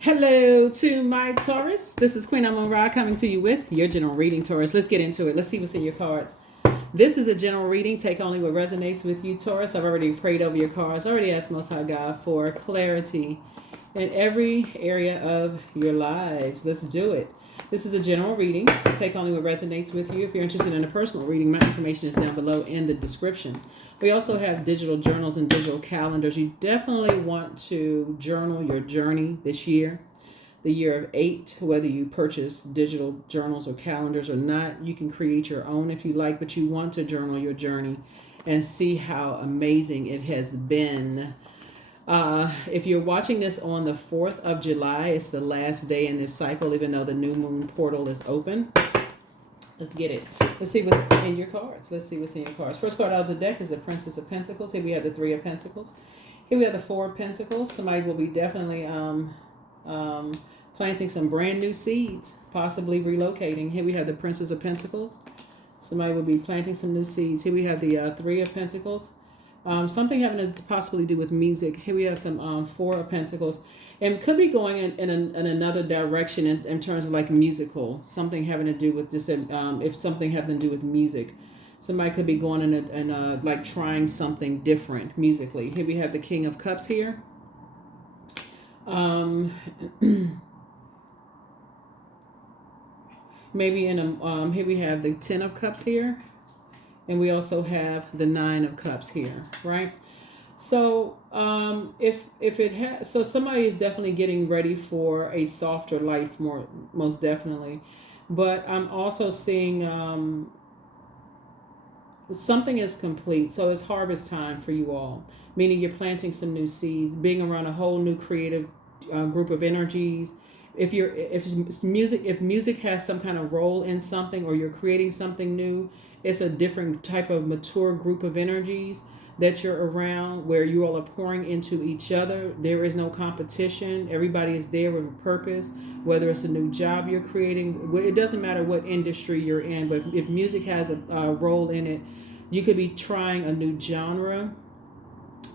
Hello to my Taurus. This is Queen Amun Ra coming to you with your general reading, Taurus. Let's get into it. Let's see what's in your cards. This is a general reading. Take only what resonates with you, Taurus. I've already prayed over your cards. I already asked Most High God for clarity in every area of your lives. Let's do it. This is a general reading. Take only what resonates with you. If you're interested in a personal reading, my information is down below in the description. We also have digital journals and digital calendars. You definitely want to journal your journey this year, the year of 8, whether you purchase digital journals or calendars or not. You can create your own if you like, but you want to journal your journey and see how amazing it has been. If you're watching this on the 4th of July, it's the last day in this cycle, even though the new moon portal is open. Let's get it. Let's see what's in your cards. Let's see what's in your cards. First card out of the deck is the Princess of Pentacles. Here we have the Three of Pentacles. Here we have the Four of Pentacles. Somebody will be definitely planting some brand new seeds, possibly relocating. Here we have the Princess of Pentacles. Somebody will be planting some new seeds. Here we have the Three of Pentacles. Something having to possibly do with music. Here we have some Four of Pentacles. And could be going in another direction in terms of like musical. Something having to do with this, if something having to do with music. Somebody could be going in like trying something different musically. Here we have the King of Cups here. Maybe in a, here we have the Ten of Cups here. And we also have the Nine of Cups here, right? So if it has, so somebody is definitely getting ready for a softer life, most definitely. But I'm also seeing something is complete. So it's harvest time for you all, meaning you're planting some new seeds, being around a whole new creative group of energies. If music has some kind of role in something, or you're creating something new, it's a different type of mature group of energies that you're around, where you all are pouring into each other. There is no competition. Everybody is there with a purpose, whether it's a new job you're creating. It doesn't matter what industry you're in, but if music has a role in it, you could be trying a new genre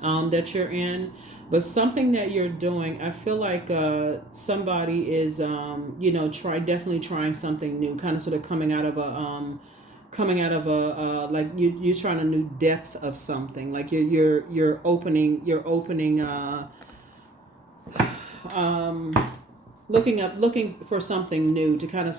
that you're in. But something that you're doing, I feel like somebody is, definitely trying something new, kind of sort of coming out of a like you're trying a new depth of something, like you're opening looking for something new to kind of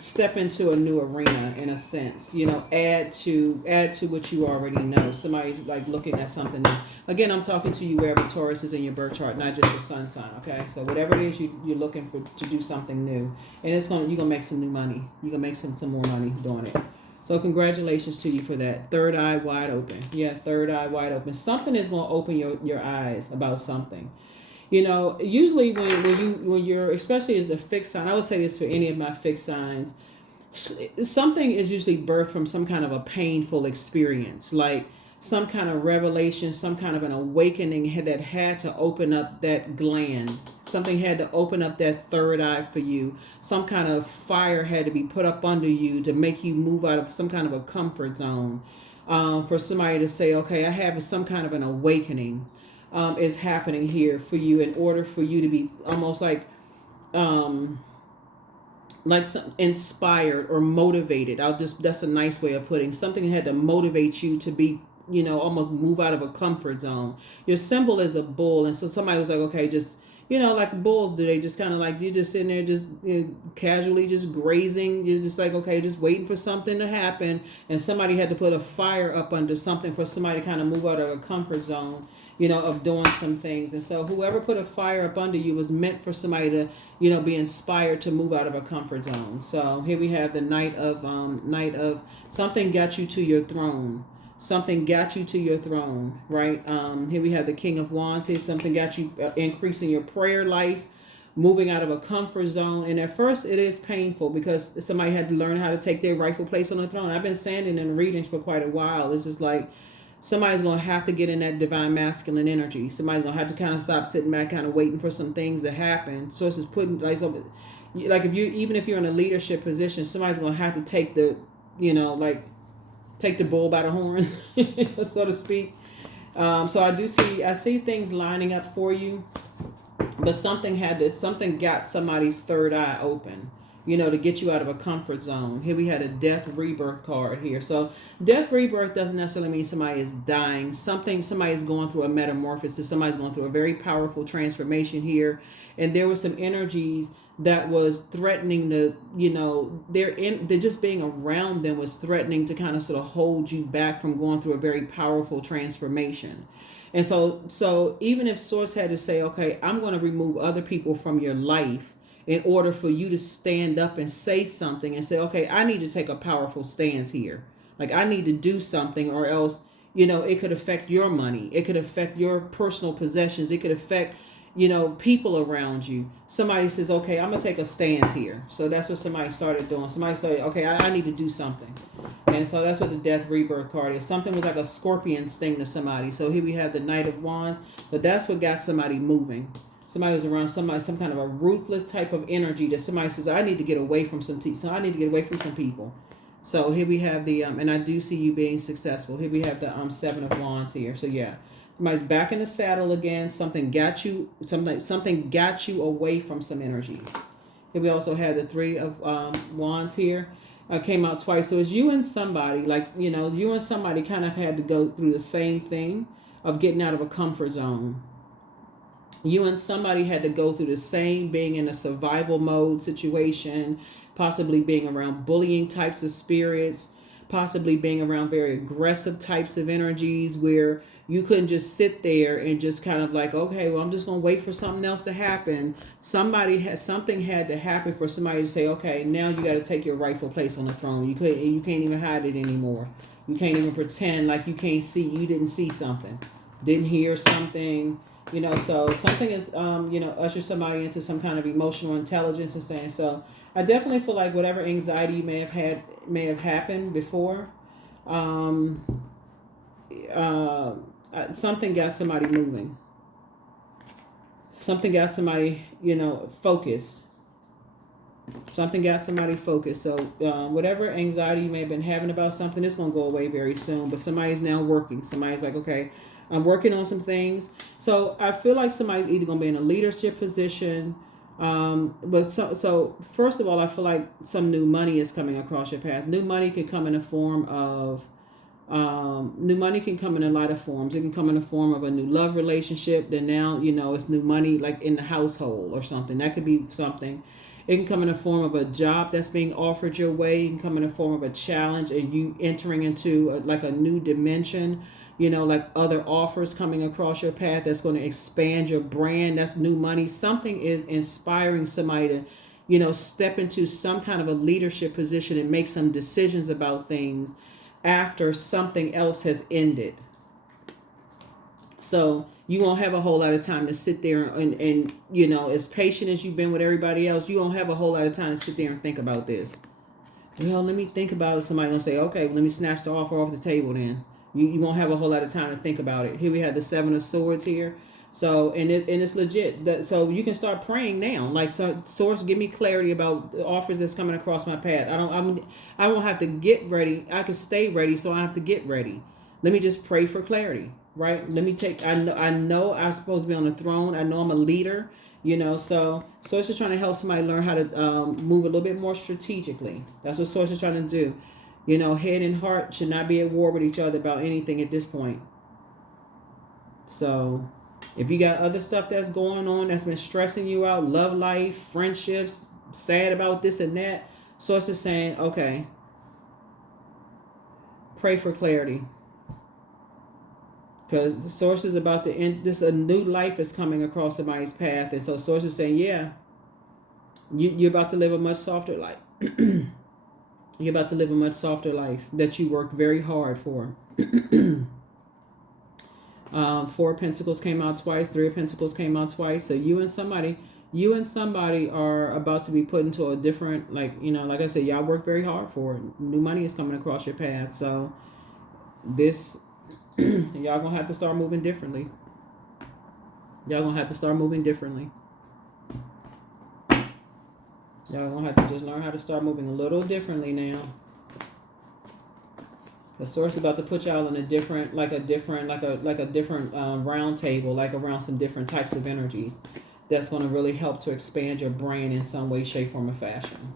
step into a new arena in a sense, add to what you already know. Somebody's like looking at something new. Again, I'm talking to you wherever Taurus is in your birth chart, not just your sun sign. Okay, so whatever it is you're looking for to do something new, and you're gonna make some new money. You're gonna make some more money doing it. So congratulations to you for that. Third eye wide open. Yeah, third eye wide open. Something is gonna open your eyes about something. Usually when you're, especially as the fixed sign, I would say this for any of my fixed signs, something is usually birthed from some kind of a painful experience, like some kind of revelation, some kind of an awakening that had to open up that gland. Something had to open up that third eye for you. Some kind of fire had to be put up under you to make you move out of some kind of a comfort zone. For somebody to say, okay, I have some kind of an awakening is happening here for you, in order for you to be almost like some inspired or motivated. That's a nice way of putting something. Had to motivate you to be, almost move out of a comfort zone. Your symbol is a bull, and so somebody was like, okay, just like bulls do, they just kind of like, you're just sitting there just casually just grazing. You're just like, okay, just waiting for something to happen, and somebody had to put a fire up under something for somebody to kind of move out of a comfort zone, of doing some things. And so whoever put a fire up under you was meant for somebody to, be inspired to move out of a comfort zone. So here we have the Knight of something got you to your throne. Something got you to your throne, right? Here we have the King of Wands. Here something got you increasing your prayer life, moving out of a comfort zone. And at first it is painful because somebody had to learn how to take their rightful place on the throne. I've been saying it in readings for quite a while. It's just like, somebody's going to have to get in that divine masculine energy. Somebody's going to have to kind of stop sitting back, kind of waiting for some things to happen. So it's just putting like if you're in a leadership position, somebody's going to have to take the, take the bull by the horns, so to speak. So I see things lining up for you. But something got somebody's third eye open, to get you out of a comfort zone. Here we had a death rebirth card here. So death rebirth doesn't necessarily mean somebody is dying. Somebody is going through a metamorphosis. Somebody's going through a very powerful transformation here. And there were some energies that was threatening to, they're just being around them was threatening to kind of sort of hold you back from going through a very powerful transformation. And so even if Source had to say, okay, I'm going to remove other people from your life in order for you to stand up and say something and say, okay, I need to take a powerful stance here. Like I need to do something, or else, it could affect your money. It could affect your personal possessions. It could affect, people around you. Somebody says, okay, I'm going to take a stance here. So that's what somebody started doing. Somebody started, okay, I need to do something. And so that's what the death rebirth card is. Something was like a scorpion sting to somebody. So here we have the Knight of Wands, but that's what got somebody moving. Somebody was around some kind of a ruthless type of energy that somebody says, I need to get away from some people. So here we have the, and I do see you being successful. Here we have the Seven of Wands here. So yeah, somebody's back in the saddle again. Something got you away from some energies. Here we also have the Three of Wands here. Came out twice. So it's you and somebody, you and somebody kind of had to go through the same thing of getting out of a comfort zone. You and somebody had to go through the same, being in a survival mode situation, possibly being around bullying types of spirits, possibly being around very aggressive types of energies where you couldn't just sit there and just kind of like, okay, well, I'm just going to wait for something else to happen. Something had to happen for somebody to say, okay, now you got to take your rightful place on the throne. You can't even hide it anymore. You can't even pretend like you didn't see something, didn't hear something, so something is, usher somebody into some kind of emotional intelligence and saying, so I definitely feel like whatever anxiety you may have happened before, something got somebody moving. Something got somebody, focused. Something got somebody focused. So whatever anxiety you may have been having about something, it's going to go away very soon. But somebody's now working. Somebody's like, okay, I'm working on some things. So I feel like somebody's either going to be in a leadership position. So first of all, I feel like some new money is coming across your path. New money can come in a form of, new money can come in a lot of forms. It can come in the form of a new love relationship. Then now, it's new money like in the household or something. That could be something. It can come in the form of a job that's being offered your way. It can come in the form of a challenge and you entering into a new dimension. Like other offers coming across your path that's going to expand your brand. That's new money. Something is inspiring somebody to, step into some kind of a leadership position and make some decisions about things after something else has ended. So you won't have a whole lot of time to sit there and as patient as you've been with everybody else, you won't have a whole lot of time to sit there and think about this. Well, let me think about it. Somebody gonna say, okay, let me snatch the offer off the table then. You won't have a whole lot of time to think about it. Here we have the Seven of Swords here. So, and it's legit. So you can start praying now. Like, so, Source, give me clarity about the offers that's coming across my path. I won't have to get ready. I can stay ready, so I have to get ready. Let me just pray for clarity, right? I know I'm supposed to be on the throne. I know I'm a leader, so Source is trying to help somebody learn how to move a little bit more strategically. That's what Source is trying to do. Head and heart should not be at war with each other about anything at this point. So if you got other stuff that's going on that's been stressing you out, love life, friendships, sad about this and that, Source is saying, okay, pray for clarity. Because the Source is about to end, a new life is coming across somebody's path. And so Source is saying, yeah, you're about to live a much softer life. You're about to live a much softer life that you work very hard for. Four of Pentacles came out twice. Three of Pentacles came out twice. So you and somebody are about to be put into a different, like I said, y'all work very hard for it. New money is coming across your path. So this, y'all gonna have to start moving differently. Y'all gonna have to start moving differently. Y'all gonna have to just learn how to start moving a little differently now. The Source is about to put y'all in a different round table, like around some different types of energies. that's going to really help to expand your brand in some way, shape, form, or fashion.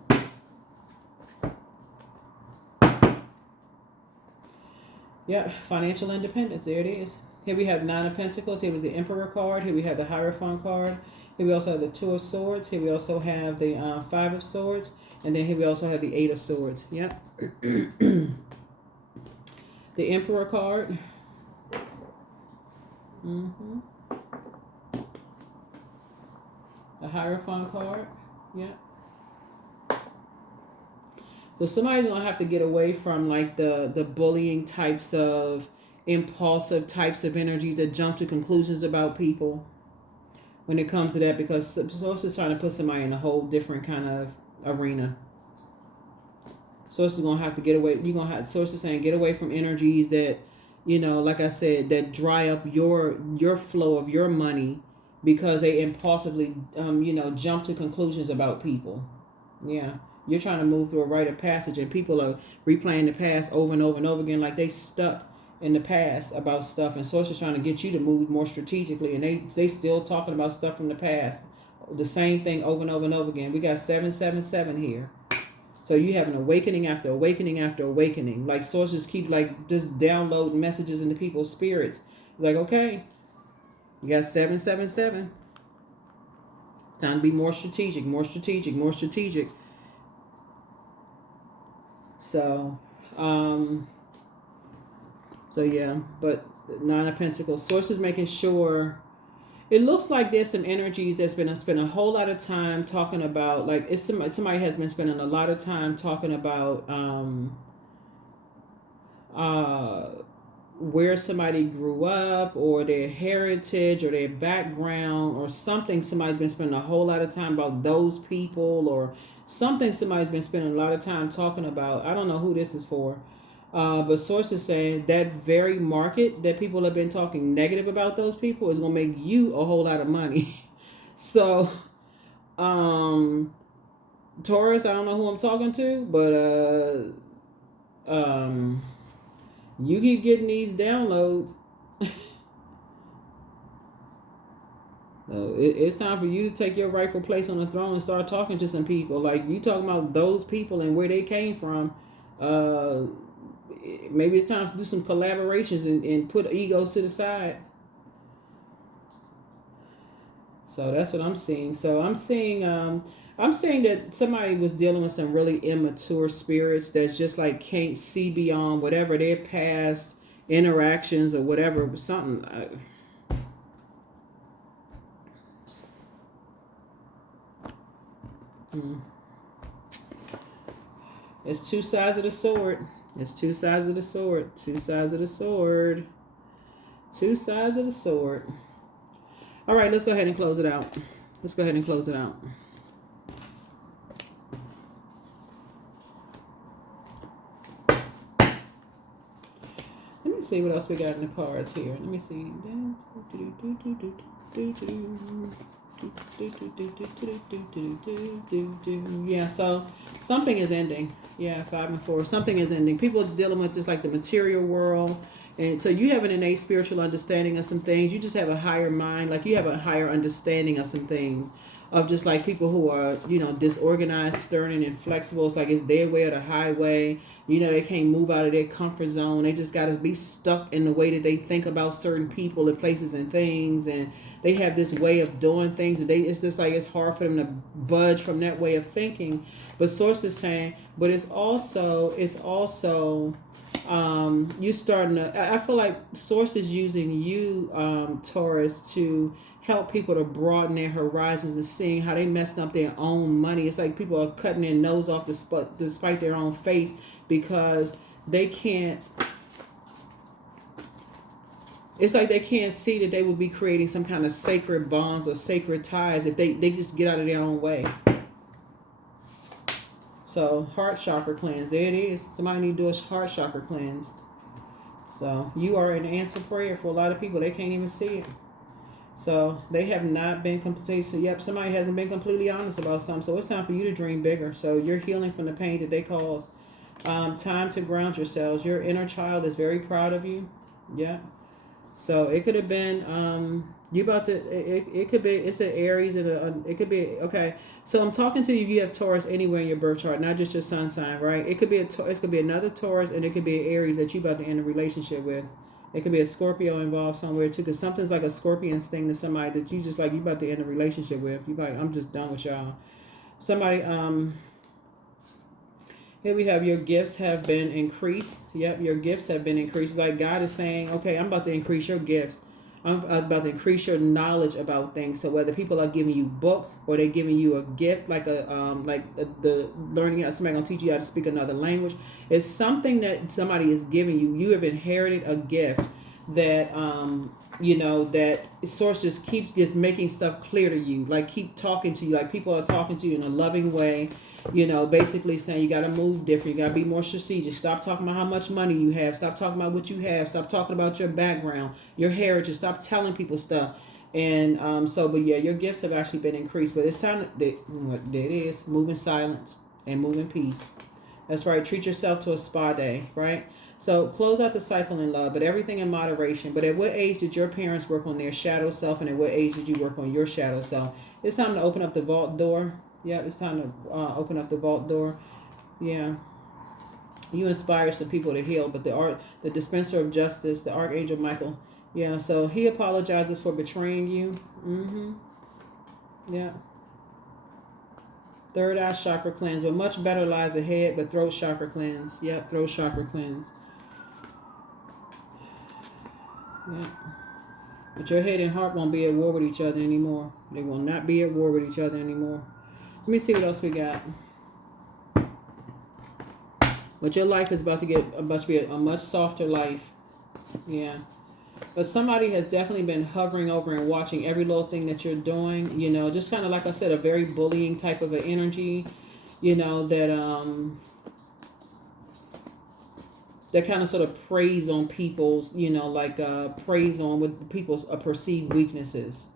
Yeah, financial independence. There it is. Here we have Nine of Pentacles. Here was the Emperor card. Here we have the Hierophant card. Here we also have the Two of Swords. Here we also have the Five of Swords. And then here we also have the Eight of Swords. Yep. The Emperor card. Mm-hmm. The Hierophant card. Yep. So somebody's going to have to get away from like the bullying types of impulsive types of energies that jump to conclusions about people when it comes to that, because Source is trying to put somebody in a whole different kind of arena. Source is going to have to get away. You're going to have, Source is saying, get away from energies that, you know, like I said, that dry up your flow of your money because they impulsively, jump to conclusions about people. Yeah. You're trying to move through a rite of passage, and people are replaying the past over and over and over again, like they stuck in the past about stuff. And Source is trying to get you to move more strategically, and they still talking about stuff from the past, the same thing over and over and over again. We got 777 here, so you have an awakening after awakening after awakening. Like Source just keep like just downloading messages into people's spirits. Like, okay, you got 777. It's time to be more strategic, more strategic, more strategic. So yeah, but Nine of Pentacles. Source is making sure. It looks like there's some energies that's been spent a whole lot of time talking about, like it's somebody has been spending a lot of time talking about where somebody grew up, or their heritage, or their background, or something. Somebody's been spending a whole lot of time about those people, or something somebody's been spending a lot of time talking about. I don't know who this is for. But Source is saying that very market that people have been talking negative about those people is going to make you a whole lot of money. So, Taurus, I don't know who I'm talking to, but you keep getting these downloads. So it's time for you to take your rightful place on the throne and start talking to some people. Like, you talking about those people and where they came from. Maybe it's time to do some collaborations and put egos to the side. So that's what I'm seeing. So I'm seeing that somebody was dealing with some really immature spirits that's just like can't see beyond whatever their past interactions or whatever, something. It's two sides of the sword. It's two sides of the sword. Two sides of the sword. Two sides of the sword. All right, let's go ahead and close it out. Let's go ahead and close it out. Let me see what else we got in the cards here. Let me see. Yeah, so something is ending. Yeah, 5 and 4. Something is ending. People are dealing with just like the material world. And so you have an innate spiritual understanding of some things. You just have a higher mind. Like, you have a higher understanding of some things. Of just like people who are, disorganized, stern, and inflexible. It's like it's their way or the highway. They can't move out of their comfort zone. They just got to be stuck in the way that they think about certain people and places and things. And they have this way of doing things that it's just like it's hard for them to budge from that way of thinking. But Source is saying, but it's also you starting to, I feel like Source is using you, Taurus, to help people to broaden their horizons and seeing how they messed up their own money. It's like people are cutting their nose off despite their own face, because they can't. It's like they can't see that they would be creating some kind of sacred bonds or sacred ties if they just get out of their own way. So, heart chakra cleanse. There it is. Somebody need to do a heart chakra cleanse. So, you are an answered prayer for a lot of people. They can't even see it. So, they have not been completely. So, yep, somebody hasn't been completely honest about something. So, it's time for you to dream bigger. So, you're healing from the pain that they caused. Time to ground yourselves. Your inner child is very proud of you. Yeah. So it could have been You about to, it could be, it's an Aries, and it could be, okay. So I'm talking to you if you have Taurus anywhere in your birth chart, not just your sun sign, right? It could be it could be another Taurus, and it could be an Aries that you about to end a relationship with. It could be a Scorpio involved somewhere too, because something's like a scorpion sting to somebody that you just like, you about to end a relationship with. You like, I'm just done with y'all. Somebody, here we have your gifts have been increased. Yep, your gifts have been increased. Like God is saying, okay, I'm about to increase your gifts. I'm about to increase your knowledge about things. So whether people are giving you books or they're giving you a gift, like the learning how somebody gonna teach you how to speak another language, it's something that somebody is giving you. You have inherited a gift that that source just keeps just making stuff clear to you. Like keep talking to you. Like people are talking to you in a loving way. Basically saying you got to move different. You got to be more strategic. Stop talking about how much money you have. Stop talking about what you have. Stop talking about your background, your heritage. Stop telling people stuff. And but yeah, your gifts have actually been increased. But it's time what it is, move in silence and move in peace. That's right. Treat yourself to a spa day, right? So close out the cycle in love, but everything in moderation. But at what age did your parents work on their shadow self, and at what age did you work on your shadow self? It's time to open up the vault door. Yeah, it's time to open up the vault door. Yeah. You inspire some people to heal, but the dispenser of justice, the Archangel Michael. Yeah, so he apologizes for betraying you. Mm-hmm. Yeah. Third eye chakra cleanse. But much better lies ahead, but throat chakra cleanse. Yep, throat chakra cleanse. Yeah. But your head and heart won't be at war with each other anymore. They will not be at war with each other anymore. Let me see what else we got. But your life is about to be a much softer life. Yeah. But somebody has definitely been hovering over and watching every little thing that you're doing. Just kind of like I said, a very bullying type of an energy. That kind of sort of preys on people's, preys on with people's perceived weaknesses.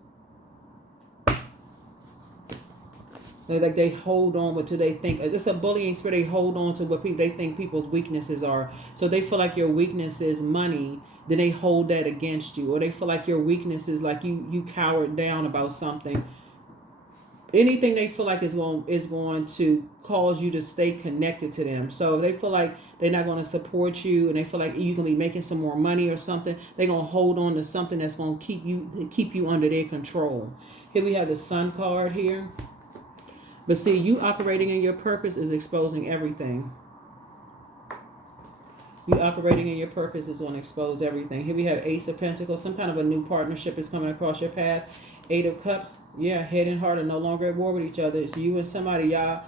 Like they hold on to they think it's a bullying spirit. They hold on to what they think people's weaknesses are. So they feel like your weakness is money, then they hold that against you. Or they feel like your weakness is like you cowered down about something. Anything they feel like is going to cause you to stay connected to them. So they feel like they're not going to support you, and they feel like you're going to be making some more money or something. They're going to hold on to something that's going to keep you under their control. Here we have the Sun card here. But see, you operating in your purpose is exposing everything. You operating in your purpose is going to expose everything. Here we have Ace of Pentacles. Some kind of a new partnership is coming across your path. Eight of Cups. Yeah, head and heart are no longer at war with each other. It's you and somebody, y'all.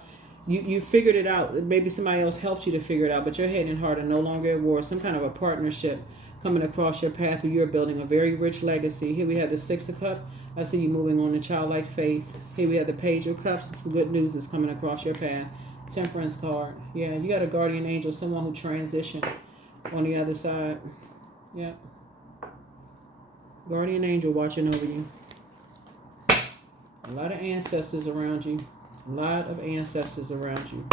You figured it out. Maybe somebody else helped you to figure it out, but your head and heart are no longer at war. Some kind of a partnership coming across your path where you're building a very rich legacy. Here we have the Six of Cups. I see you moving on to childlike faith. Here we have the Page of Cups. Good news is coming across your path. Temperance card. Yeah, you got a guardian angel, someone who transitioned on the other side. Yeah. Guardian angel watching over you. A lot of ancestors around you. A lot of ancestors around you.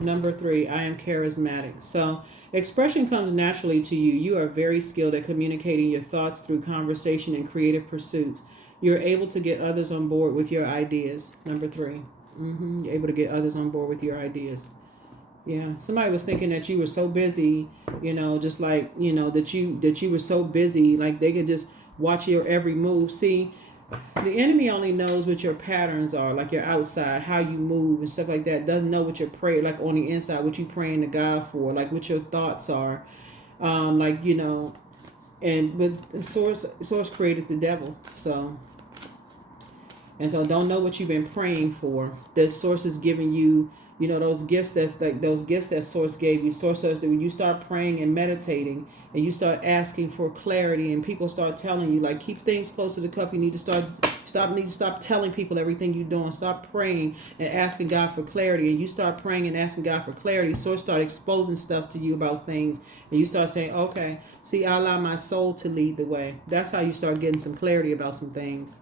Number 3, I am charismatic. So expression comes naturally to you. You are very skilled at communicating your thoughts through conversation and creative pursuits. You're able to get others on board with your ideas. Number 3. You're able to get others on board with your ideas. Yeah. Somebody was thinking that you were so busy, just like, that you were so busy, like they could just watch your every move. See, the enemy only knows what your patterns are, like your outside, how you move and stuff like that. Doesn't know what you're praying, like on the inside, what you praying to God for, like what your thoughts are, and with the source created the devil, so don't know what you've been praying for. The source is giving you, those gifts that source gave you. Source says that when you start praying and meditating and you start asking for clarity and people start telling you, like, keep things close to the cuff. You need to stop telling people everything you're doing. Stop praying and asking God for clarity. And you start praying and asking God for clarity. Source start exposing stuff to you about things. And you start saying, okay, see, I allow my soul to lead the way. That's how you start getting some clarity about some things.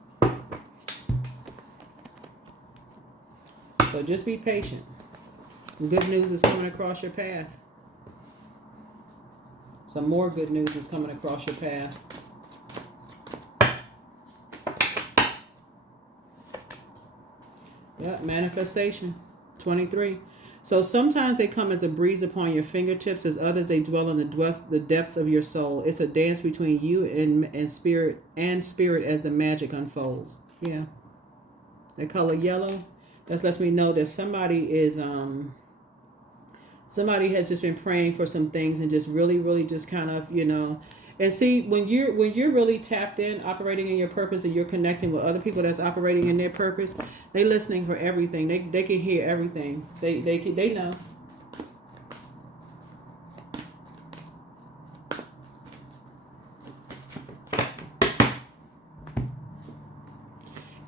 So just be patient. Good news is coming across your path. Some more good news is coming across your path. Yeah, manifestation. 23. So sometimes they come as a breeze upon your fingertips, as others they dwell in the depths of your soul. It's a dance between you and spirit as the magic unfolds. Yeah. The color yellow, that lets me know that somebody has just been praying for some things and just really just kind of, and see, when you're really tapped in, operating in your purpose, and you're connecting with other people that's operating in their purpose, they listening for everything. They can hear everything. They know.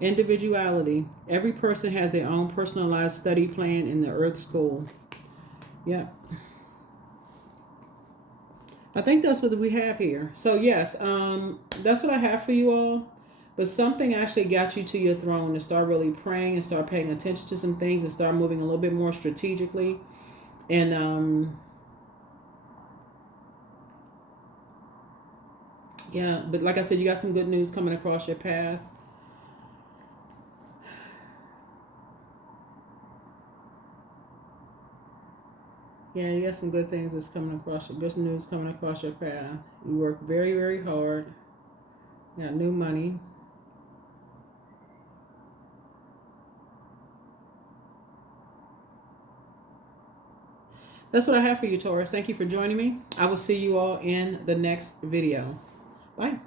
Individuality. Every person has their own personalized study plan in the Earth School. Yep. I think that's what we have here. So yes, that's what I have for you all. But something actually got you to your throne to start really praying and start paying attention to some things and start moving a little bit more strategically. And yeah, but like I said, you got some good news coming across your path. Yeah, you got some good things that's coming across your good news coming across your path. You work very hard. You got new money. That's what I have for you, Taurus. Thank you for joining me. I will see you all in the next video. Bye.